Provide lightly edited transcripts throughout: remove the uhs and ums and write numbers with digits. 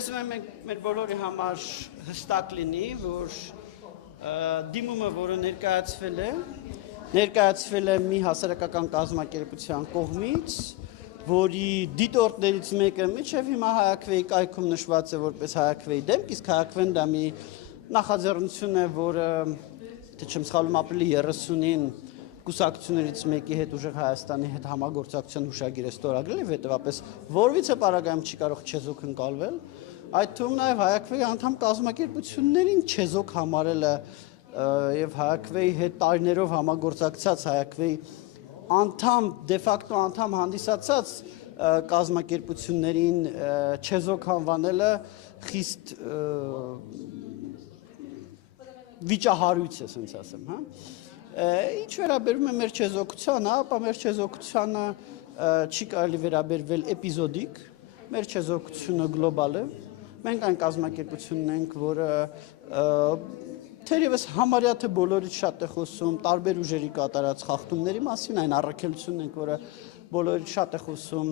Ես մեր բոլորի համար հստակ լինի, որ դիմումը, որը ներկայացվել է մի հասարակական կազմակերպության կողմից, որի դիտորդներից մեկը մինչև հիմա Հայաքվեի կայքում նշված է որպես Հայաքվեի դեմք, իսկ Հայաքվեն դա մի նախաձեռնություն է, որը թե չեմ սխալվում ապրիլի 30-ին կուսակցություններից մեկի հետ ուժեղ Հայաստանի հետ համագործակցության հուշագիր է ստորագրել եւ հետեւապես որևիցե պարագայում չի կարող չեզոք ընկալվել, այդ թվում նաեւ Հայաքվեի անդամ կազմակերպություններին չեզոք համարելը եւ Հայաքվեի հետ տարիներով համագործակցած Հայաքվեի անդամ դե ֆակտո անդամ հանդիսացած կազմակերպություններին չեզոք անվանելը խիստ վիճահարույց է, ասենց ասեմ, հա։ Ինչ վերաբերում է մեր չեզոքությանը, ապա մեր չեզոքությանը չի կարելի վերաբերվել էպիզոդիկ, մեր չեզոքությունը գլոբալ է, մենք այն կազմակերպությունն ենք, որը թերևս համարյա թե բոլորից շատ է խոսում տարբեր ուժերի կատարած խախտումների մասին, այն առաքելությունն ենք, որը բոլորից շատ է խոսում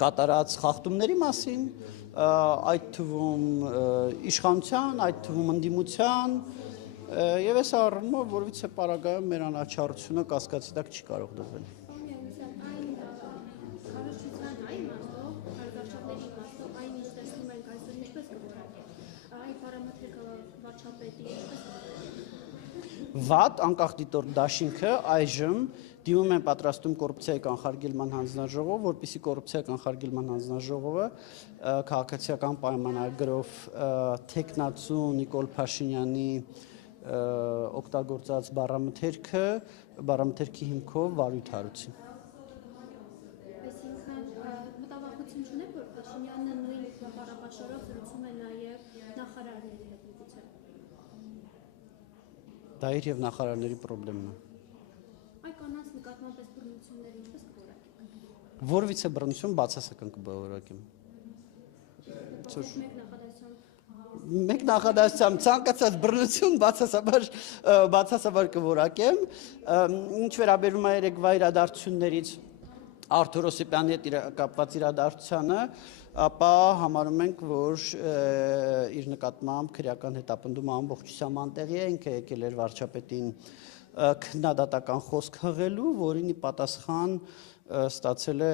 կատարած խախտումների մասին, այդ թվում իշխանության, այդ թվում ընդդիմության, եւ այս առումով որովհետեւ պարագայում մեր անաչառությունը կասկածի տակ չի կարող դրվել։ Վատ անկախ դիտորդ դաշինքը այժմ դիմում են պատրաստում կոռուպցիայի կանխարգելման հանձնաժողով, որպեսզի կոռուպցիայի կանխարգելման հանձնաժողովը քաղաքացիական պայմանագրով թեկնածու Նիկոլ Փաշինյանի օգտագործած բառամթերքի հիմքով վարույթ հարուցի։ Այսինքն մտավախություն չունեք, որ Փաշինյանը նույն բառապաշարով զրուցում է նաև նախարարների հետ միգուցե։ Դա իր եւ նախարարների խնդիրն է։ Այ կանանց նկատմամբ այս բռնությունները ինչպես կորակեք։ Որևիցե բռնություն բացասական կբովորակեմ։ Մեկ նախադասությամբ ցանկացած բռնություն բացասաբար կորակեմ, ինչ վերաբերում է երեկվա իրադարձություններից Արթուր Օսիպյանի հետ կապված իրադարձությանը, ապա համարում ենք, որ իր նկատմամբ քրեական հետապնդումը ամբողջությամբ անտեղի է, ինքը եկել էր վարչապետին քննադատական խոսք հղելու, որին ի պատասխան ստացել է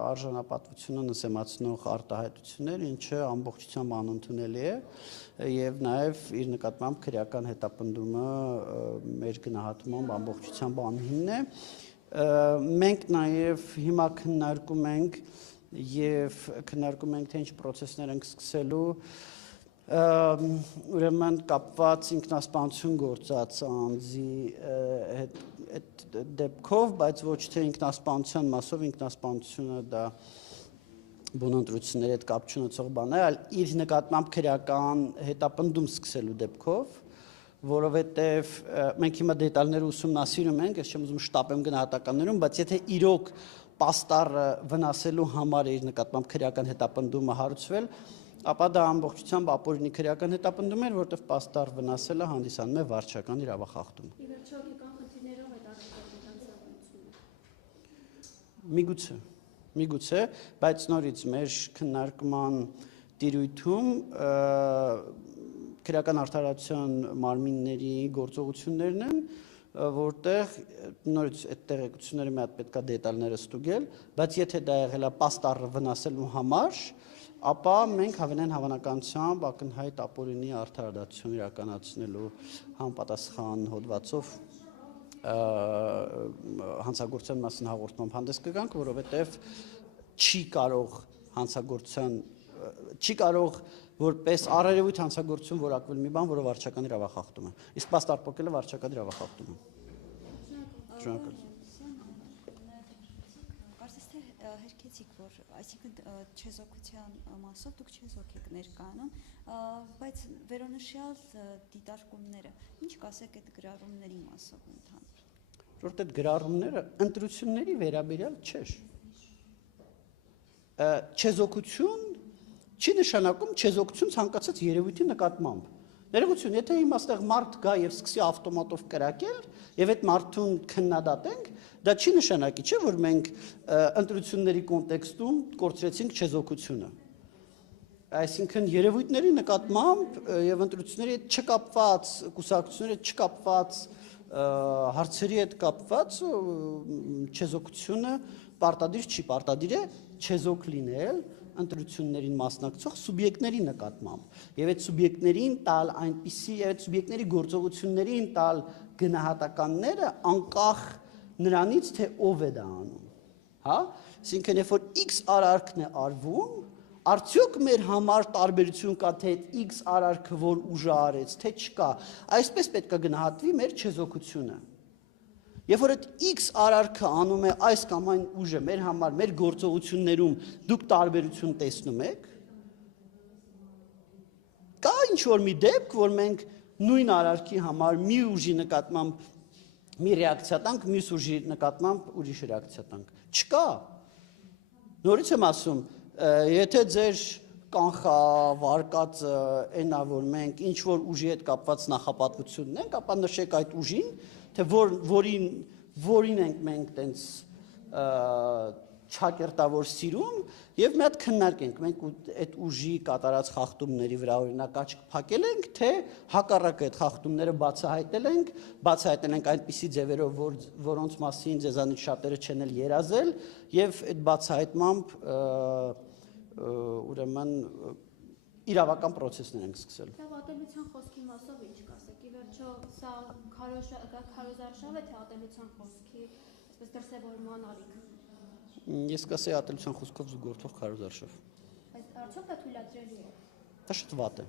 արժանապատվությունը նսեմացնող արտահայտություններ, ինչը ամբողջությամբ անընդունելի է եւ նաեւ իր նկատմամբ քրեական հետապնդումը մեր գնահատմամբ ամբողջությամբ անհիմն է։ Մենք նաեւ հիմա քննարկում ենք թե ինչ process-ներ ենք սկսելու ուրեմն կապված ինքնասպանություն գործած անձի այդ դեպքով, բայց ոչ թե ինքնասպանության մասով, ինքնասպանությունը դա բունընտրությունների հետ կապ չունեցող բան է, այլ իր նկատմամբ քրեական հետապնդում սկսելու դեպքով, որովհետև մենք հիմա դետալները ուսումնասիրում ենք, ես չեմ ուզում շտապեմ գնահատականներում, բայց եթե իրոք պաստառը վնասելու համար իր նկատմամբ քրեական հետապնդումը հարուցվել, ապա դա ամբողջությամբ ապօրինի քրեական հետապնդում էր, որտեղ պաստառ վնասելը հանդիսանում է վարչական իրավախախտում։ Ի վերջո հոգեկան խնդիրներով է առնչվում։ Միգուցե, բայց նորից մեր քննարկման տիրույթում քրեական արդարացիան մարմինների գործողություններն են, որտեղ նորից այդ տեղեկությունները մի հատ պետք է դետալները ստուգել, բայց եթե դա եղել է պաստառը վնասելու համար, ապա մենք հավանականությամբ ակնհայտ ապօրինի արդարադատություն իրականացնելու համապատասխան հոդվածով հանցագործության մասին հաղորդմամբ հանդես կգանք, որովհետև չի կարող որպես առերևույթ հանցագործություն որակվել մի բան, որը վարչական իրավախախտում է։ Իսկ պաստառփոկելը վարչական իրավախախտում է։ Շնորհակալ։ Կարծես թե հերքեցիք, որ այսինքն չեզոքության մասով դուք չեզոք եք ներկայանում, բայց վերոնշյալ դիտարկումները, ինչ կասեք այդ գրառումների մասով ընդհանուր։ Որտեղ այդ գրառումները ընտրությունների վերաբերյալ չէր։ Չեզոքություն չի նշանակում չեզոքություն ցանկացած երևույթի նկատմամբ։ Ներողություն, եթե հիմա այստեղ մարդ գա եւ սկսի ավտոմատով կրակել եւ այդ մարդուն քննադատենք, դա չի նշանակի, չէ՞ որ մենք ընտրությունների կոնտեքստում կորցրեցինք չեզոքությունը։ Այսինքն երևույթների նկատմամբ եւ ընտրությունների հետ չկապված, կուսակցությունների հետ չկապված հարցերի հետ կապված չեզոքությունը պարտադիր չի, պարտադիր է չեզոք լինել ընտրություններին մասնակցող սուբյեկտների նկատմամբ եւ այդ սուբյեկտներին տալ այնպիսի եւ այդ սուբյեկտների գործողություններին տալ գնահատականները անկախ նրանից թե ով է դա անում, հա, այսինքն երբ որ X արարքն է արվում, արդյոք մեր համար տարբերություն կա թե X արարքը որ ուժը արեց, թե չկա, այսպես պետք է գնահատվի մեր չեզոքությունը։ Երբ որ այդ X արարքը անում է այս կամ այն ուժը մեր համար, մեր գործողություններում դուք տարբերություն տեսնում եք, կա ինչ-որ մի դեպք, որ մենք նույն արարքի համար մի ուժի նկատմամբ մի ռեակցիա տանք, մյուս ուժի նկատմամբ ուրիշ ռեակցիա տանք։ Չկա։ Նորից եմ ասում, եթե ձեր կանխավարկածը այնա, որ մենք ինչ-որ ուժի հետ կապված նախապատվություն ունենք, ապա նշեք այդ ուժին, թե որին ենք մենք տենց չակերտավոր սիրում եւ մի հատ քննարկենք մենք այդ ուժի կատարած խախտումների վրա օրինակ աչք փակել ենք թե հակառակը այդ խախտումները բացահայտել ենք այնպիսի ձևերով որոնց մասին ձեզանից շատերը չեն էլ երազել եւ այդ բացահայտմամբ ուրեմն իրավական process-ներ ենք սկսել։ Լավ, ատելության խոսքի մասով ինչ կասեք։ Ի վերջո սա քարոզարշավ է թե ատելության խոսքի, այսպես դրսևորման ալիք։ Ես կասեի ատելության խոսքով զուգորդող քարոզարշավ։ Բայց արդյոք դա թույլատրելի է։ Դա շատ վատ է։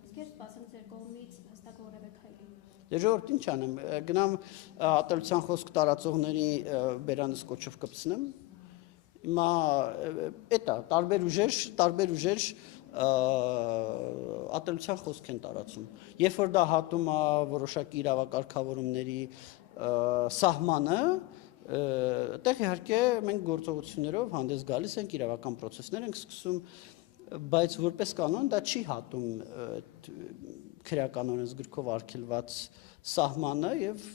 Իսկ ես սպասեմ ձեր կողմից հստակ որևէ քայլի։ Դե ժողովուրդ ինչ անեմ, գնամ ատելության խոսք տարածողների բերանս կոչով կպցնեմ։ Հիմա էտա տարբեր ուժեր ատելության խոսք են տարածում։ Երբ որ դա հատում է որոշակի իրավակարգավորումների սահմանը, այդտեղ իհարկե մենք գործողություններով հանդես գալիս ենք, իրավական process-ներ ենք սկսում, բայց որպես կանոն դա չի հատում քրեական օրենսգրքով արգելված սահմանը եւ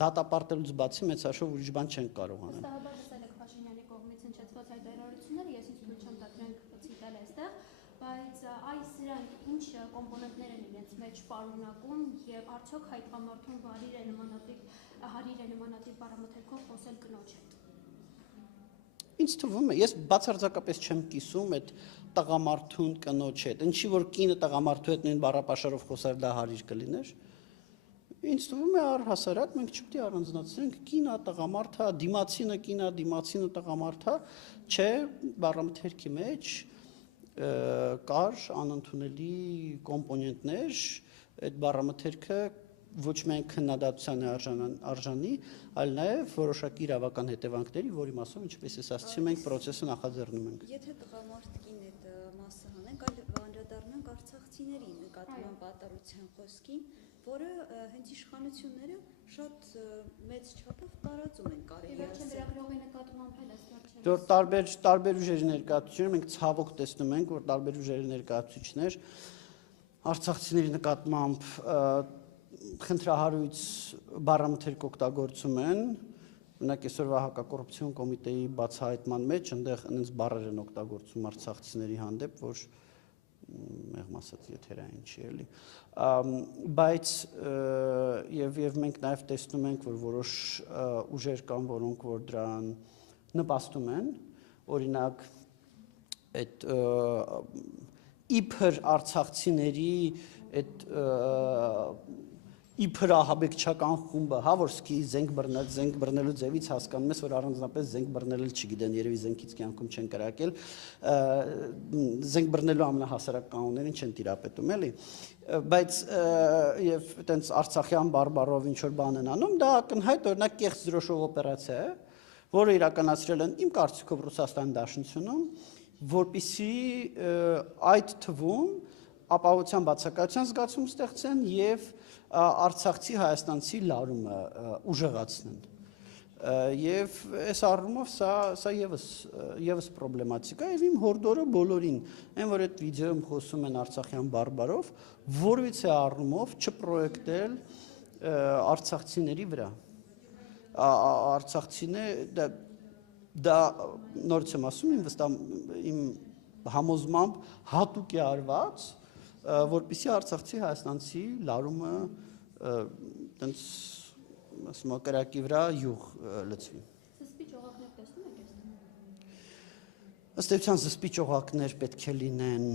դատապարտելուց բացի մեծ հաշվով ուրիշ բան չեն կարող անել։ Վստահաբար լսել եք Փաշինյանի կողմից հնչեցված հայտարարությունները, ես ինձ թույլ չեմ տալիս ցիտել այստեղ, բայց այս սրանք ինչ կոմպոնենտներ են իրենց մեջ պարունակում եւ արդյոք հայտվամարտուն հարիր է նմանատիպ բառամթերքով խոսել կնոջ հետ։ Ինձ թվում է, ես բացարձակապես չեմ կիսում այդ տղամարդուն կնոջ հետ, ինչի որ կինը տղամարդու հետ նույն բառապաշարով խոսար դա հարիր կլիներ։ Ինձ թվում է առհասարակ մենք չպետք է առանձնացնենք կինը տղամարդա, դիմացինը կինա, դիմացինը տղամարդա, չէ, բառամթերքի մեջ կար անընդունելի կոմպոնենտներ, այդ բառամթերքը ոչ միայն քննադատության է արժանի, այլ նաև որոշակի իրավական հետևանքների, որի մասով ինչպես ես ասացի, մենք process-ը նախաձեռնում ենք։ Եթե տղամարդ կին այդ մասը հանենք, այլ անդրադառնանք արցախցիների նկատմամբ ատելության խոսքին, որը հենց իշխանությունները շատ մեծ չափով տարածում են կարելի ասել։ Լրագրողի նկատմամբ էլ այս տարբեր ուժերի ներկայացուցիչներ մենք ցավոք տեսնում ենք, որ տարբեր ուժերի ներկայացուցիչներ արցախցիների նկատմամբ խնդրահարույց բառամթերք օգտագործում են, օրինակ այսօրվա հակակոռուպցիոն կոմիտեի բացահայտման մեջ այնտեղ այնպես բառեր են օգտագործում արցախցիների հանդեպ, որ մեղմ ասած եթերային չի էլի, բայց եւ մենք նաեւ տեսնում ենք, որ որոշ ուժեր կան, որոնք որ դրան նպաստում են, օրինակ այդ իբր արցախցիների այդ իբր ահաբեկչական խումբը, հա որ սկի զենք բռնելու ձևից հասկանում ես, որ առանձնապես զենք բռնել չգիտեն, երևի զենքից կյանքում չեն կրակել, զենք բռնելու ամենահասարակ կանոններին չեն տիրապետում, էլի, բայց եւ այտենց արցախյան բարբարով ինչ որ բան են անում, դա ակնհայտ օրինակ կեղծ դրոշով օպերացիա է, որը իրականացրել են իմ կարծիքով Ռուսաստանի Դաշնությունում, որպիսի այդ թվում ապահովության բացակայության զգացում ստեղծեն եւ արցախցի հայաստանցի լարումը ուժեղացնեն եւ այս առումով սա եւս պրոբլեմատիկ է եւ իմ հորդորը բոլորին այն որ այդ վիդեոյում խոսում են արցախյան բարբարով որևիցե առումով չպրոյեկտել արցախցիների վրա արցախցիները դա նորից եմ ասում իմ համոզմամբ հատուկ է արված, որպեսզի արցախցի հայաստանցի լարումը տենց ասում եմ կրակի վրա յուղ լցվի։ Զսպիչ օղակներ տեսնում եք այստեղ։ Ըստ էության զսպիչ օղակներ պետք է լինեն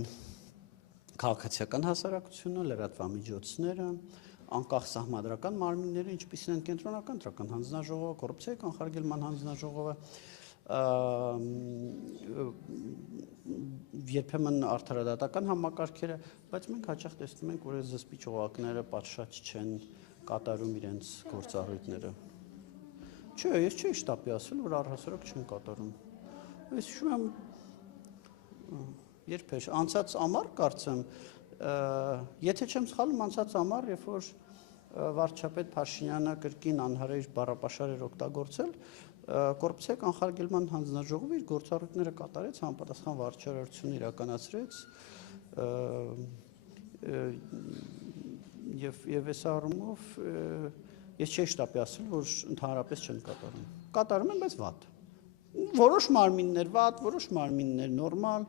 քաղաքացիական հասարակությունը, լրատվամիջոցները, անկախ սահմանադրական մարմինները, ինչպիսին են կենտրոնական դրական հանձնաժողովը, կոռուպցիայի կանխարգելման հանձնաժողովը, երբեմն արդարադատական համակարգերը, բայց մենք հաճախ տեսնում ենք, որ զսպիչ օղակները պատշաճ չեն կատարում իրենց գործառույթները։ Չէ, ես չէի շտապի ասել, որ առհասարակ չեն կատարում։ Ես հիշում եմ երբ էր անցած ամառ կարծեմ, եթե չեմ սխալվում, անցած ամառ, երբ որ վարչապետ Փաշինյանը կրկին անհրաժեշտ բառապաշար էր օգտագործել, կոռուպցիայի կանխարգելման հանձնաժողովը իր գործառույթները կատարեց, համապատասխան վարչարարություն իրականացրեց եւ այս առումով ես չէի շտապի ասել, որ ընդհանրապես չեն կատարում։ Կատարում են, բայց վատ։ Որոշ մարմիններ վատ, որոշ մարմիններ նորմալ,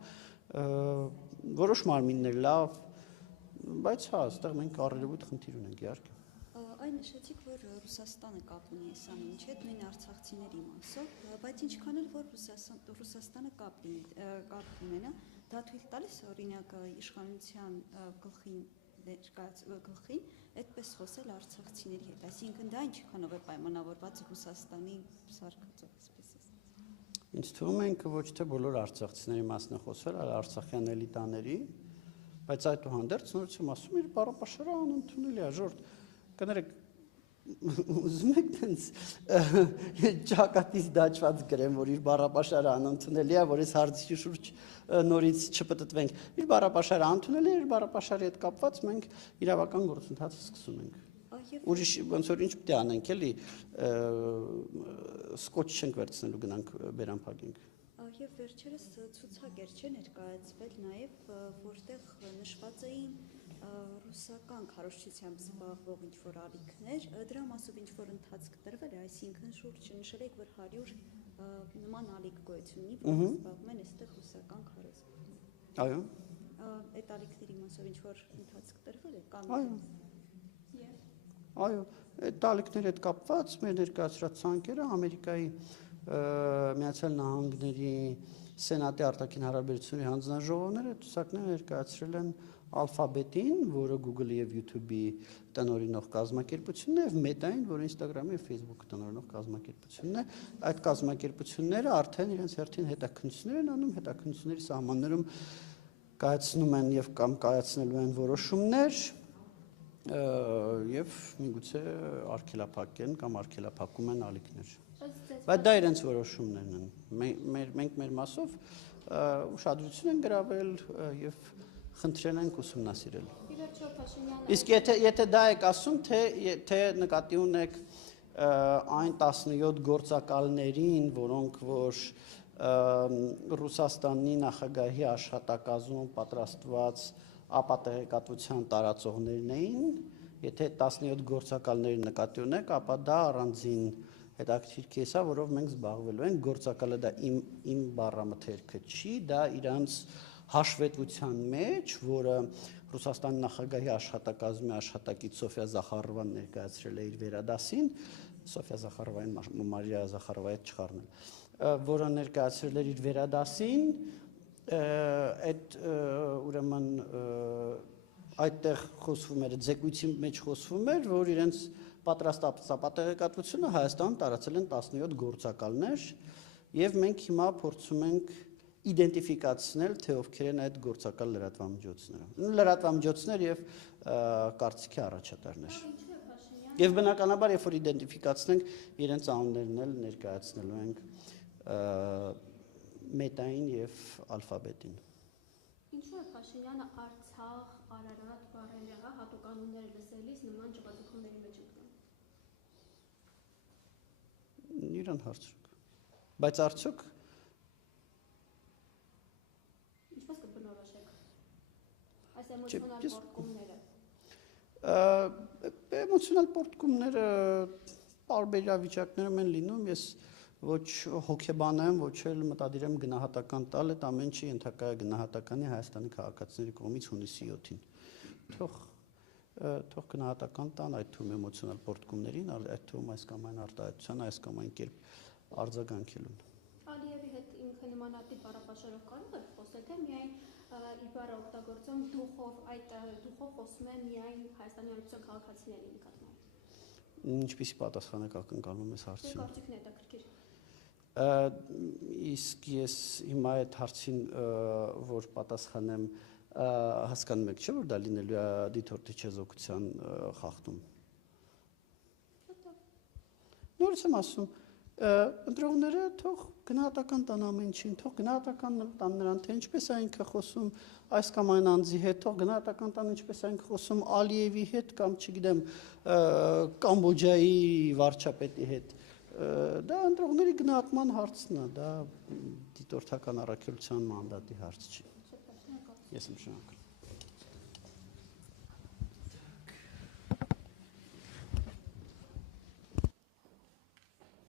որոշ մարմիններ լավ, բայց հա, այստեղ մենք առերևույթ խնդիր ունենք, իհարկե։ Այն նշեցիք, որ Ռուսաստանը կապ ունի այս ամենի հետ, նույն արցախցիների մասով, բայց ինչքան էլ որ Ռուսաստանը կապ ունենա, դա թույլ տալիս օրինակ իշխանության գլխին այդպես խոսել արցախցիների հետ, այսինքն դա ինչքանով է պայմանավորված Ռուսաստանի սարքածով, այսպես ասած։ Ինձ թվում է ինքը ոչ թե բոլոր արցախցիների մասն է խոսել, այլ արցախյան էլիտաների, բայց այդուհանդերձ նորից եմ ասում, իր բառապաշարը անընդունելի է, ժողովուրդ, կներեք, ուզում եք տենց ճակատից դաջված գրեմ, որ իր բառապաշարը անընդունելի է, որ այս հարցի շուրջ նորից չպտտվենք։ Իր բառապաշարը անընդունելի է, իր բառապաշարի հետ կապված մենք իրավական գործընթացը սկսում ենք։ Ուրիշ ոնց որ ինչ պետք է անենք, էլի սկոչ չենք վերցնելու գնանք բերանփակենք։ Եվ վերջերս ցուցակեր չէ ներկայացվել նաև, որտեղ նշված էին ռուսական քարոզչությամբ զբաղվող ինչ-որ ալիքներ, դրա մասով ինչ-որ ընթացք տրվել է, այսինքն շուրջ նշել եք, որ 100 նման ալիք գոյություն ունի, որոնք զբաղվում են այստեղ ռուսական քարոզությամբ։ Այո։ Այդ ալիքների մասով ինչ-որ ընթացք տրվել է կամ։ Այո, այդ ալիքների հետ կապված մեր ներկայացրած ցանկերը Ամերիկայի Միացյալ Նահանգների Սենատի արտաքին հարաբերությունների հանձնաժողովները ցուցակները ներկայացրել են Alphabet-ին, որը Google-ի եւ YouTube-ի տնօրինող կազմակերպությունն է, եւ Meta-ին, որը Instagram-ի եւ Facebook-ի տնօրինող կազմակերպությունն է։ Այդ կազմակերպությունները արդեն իրենց հերթին հետաքննություններ են անում, հետաքննությունների սահմաններում կայացնում են եւ կամ կայացնելու են որոշումներ եւ միգուցե արգելափակեն կամ արգելափակում են ալիքներ։ Բայց դա իրենց որոշումներն են։ Մենք մեր մասով ուշադրություն են գրավել եւ խնդրել ենք ուսումնասիրել։ Իսկ եթե դա եք ասում, թե նկատի ունեք այն 17 գործակալներին, որոնք որ Ռուսաստանի նախագահի աշխատակազմում պատրաստված ապատեղեկատվության տարածողներն էին, եթե 17 գործակալների նկատի ունեք, ապա դա առանձին հետաքրքիր կես է, որով մենք զբաղվելու ենք, գործակալը դա իմ բառամթերքը չի, դա իրանց հաշվետվության մեջ, որը Ռուսաստանի նախագահի աշխատակազմի աշխատակից Սոֆիա Զախարովան ներկայացրել է իր վերադասին, Սոֆիա Զախարովային Մարիա Զախարովայի չխառնել, որը ներկայացրել էր իր վերադասին, այդ ուրեմն այդտեղ խոսվում էր, ձեկույթի մեջ խոսվում էր, որ իրենց պատրաստած ապատեղեկատվությունը Հայաստանում տարածել են 17 գործակալներ, եւ մենք հիմա փորձում ենք իդենտիֆիկացնել, թե ովքեր են այդ գործակալ լրատվամիջոցները։ Լրատվամիջոցներ եւ կարծիքի առաջատարներ։ Եվ բնականաբար, երբ որ իդենտիֆիկացնենք, իրենց անուններն էլ ներկայացնելու ենք Meta-ին եւ Alphabet-ին։ Ինչու է Փաշինյանը Արցախ, Արարատ բառեր եղա հատուկ անունները լսելիս նման ճղատությունների մեջ ընկնում։ Իրան հարցրուկ։ Բայց արդյոք ինչպես կբնորոշեք այս էմոցիոնալ պոռթկումները։ Էմոցիոնալ պոռթկումները տարբեր իրավիճակներում են լինում, ես ոչ հոգեբանեմ, ոչ էլ մտադիր եմ գնահատական տալ, այդ ամեն ինչը ենթակա է գնահատականի Հայաստանի քաղաքացիների կողմից հունիսի 7-ին։ Թող գնահատական տան այդ թվում էմոցիոնալ պորտկումներին, այդ թվում այս կամ այն արտահայտության, այս կամ այն կերպ արձագանքելուն։ Ալիևի հետ ինքը նմանատիպ բառապաշարով կարող է խոսել, թե միայն իր բառը օգտագործում դուխով, այդ դուխով խոսում է միայն Հայաստանի Հանրապետության քաղաքացիների նկատմամբ։ Ինչպիսի պատասխան եք ակնկալում այս հարցին։ Կարծիքն է հետաքրքիր։ Իսկ ես հիմա այդ հարցին որ պատասխանեմ, հասկանում եք, չէ՞ որ դա լինելու է դիտորդի չեզոքության խախտում։ Նորից եմ ասում, ընտրողները թող գնահատական տան ամեն ինչին, թող գնահատական տան նրան, թե ինչպես է ինքը խոսում այս կամ այն անձի հետ, թող գնահատական տան ինչպես է ինքը խոսում Ալիևի հետ կամ չգիտեմ Կամբոջայի վարչապետի հետ։ Դա ընտրողների գնահատման հարցն է, դա դիտորդական առաքելության մանդատի հարց չի։ Ես եմ շնորհակալ։